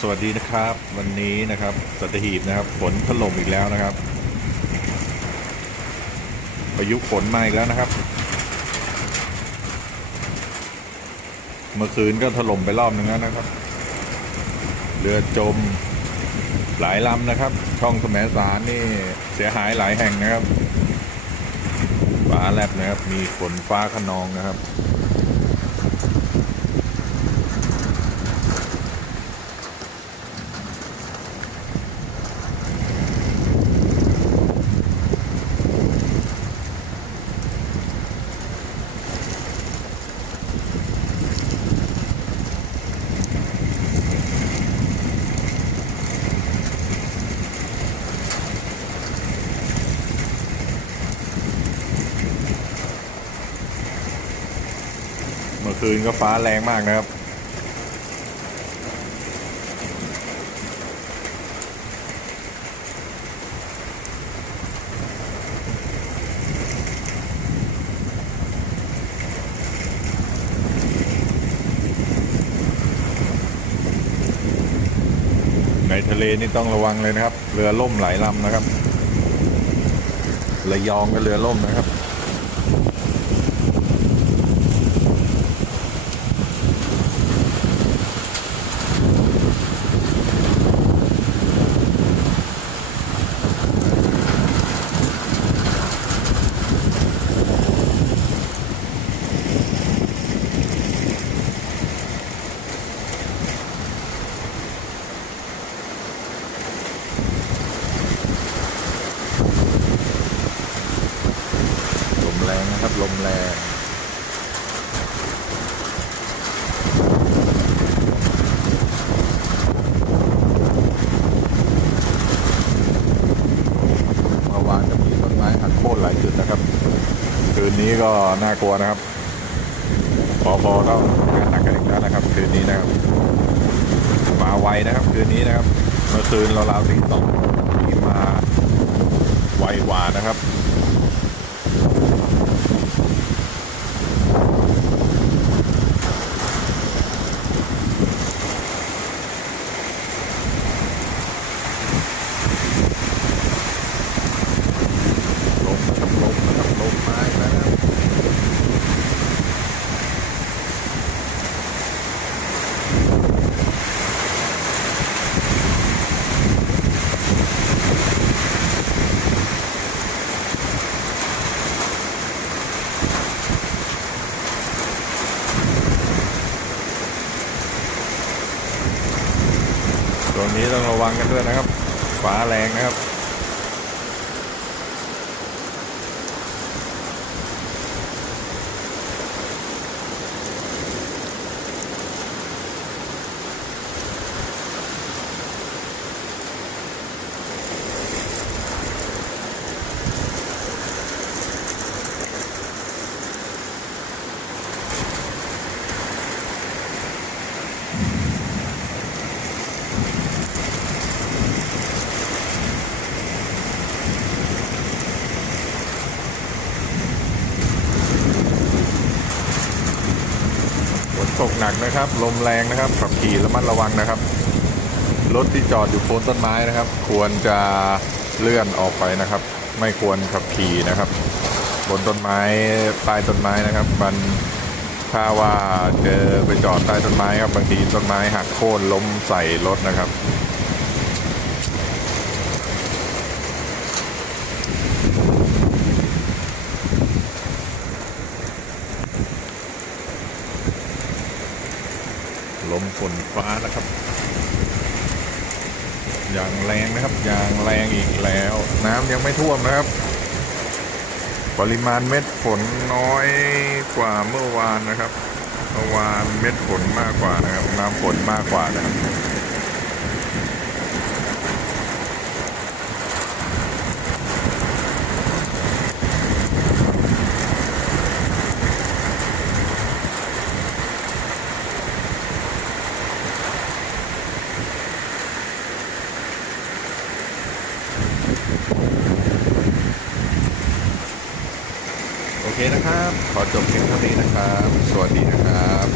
สวัสดีนะครับวันนี้นะครับสัตหีบนะครับฝนถล่มอีกแล้วนะครับพายุฝนมาอีกแล้วนะครับเมื่อคืนก็ถล่มไปรอบนึงแล้วนะครับเรือจมหลายลำนะครับช่องแสมสารนี่เสียหายหลายแห่งนะครับฟ้าแลบนะครับมีฝนฟ้าคะนองนะครับเมื่อคืนก็ฟ้าแรงมากนะครับในทะเลนี่ต้องระวังเลยนะครับเรือล่มหลายลำนะครับระยองก็เรือล่มนะครับลมแรงนะครับลมแรงเมื่อวานก็มีต้นไม้หักโค่นหลายจุดนะครับคืนนี้ก็น่ากลัวนะครับพอต้องงานหนักกันอีกแล้วนะครับคืนนี้นะครับมาไวนะครับคืนนี้นะครับเมื่อคืนเราตีสองนี่มาไวกว่านะครับลมนะครับลมนะครับลมมาอีกแล้วนะครับตรงนี้ต้องระวังกันด้วยนะครับฟ้าแรงนะครับฝนตกหนักนะครับลมแรงนะครับขับขี่ระมัดระวังนะครับรถที่จอดอยู่โคนต้นไม้นะครับควรจะเลื่อนออกไปนะครับไม่ควรขับขี่นะครับบนต้นไม้ใต้ต้นไม้นะครับมันถ้าว่าเจอไปจอดใต้ต้นไม้ครับบางทีต้นไม้หักโค่นล้มใส่รถนะครับลมฝนฟ้านะครับอย่างแรงนะครับอย่างแรงอีกแล้วน้ำยังไม่ท่วมนะครับปริมาณเม็ดฝนน้อยกว่าเมื่อวานนะครับเมื่อวานเม็ดฝนมากกว่านะครับน้ำฝนมากกว่านะครับโอเคนะครับขอจบเพียงเท่านี้นะครับสวัสดีนะครับ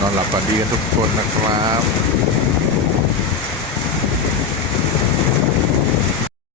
นอนหลับฝันดีกันทุกคนนะครับ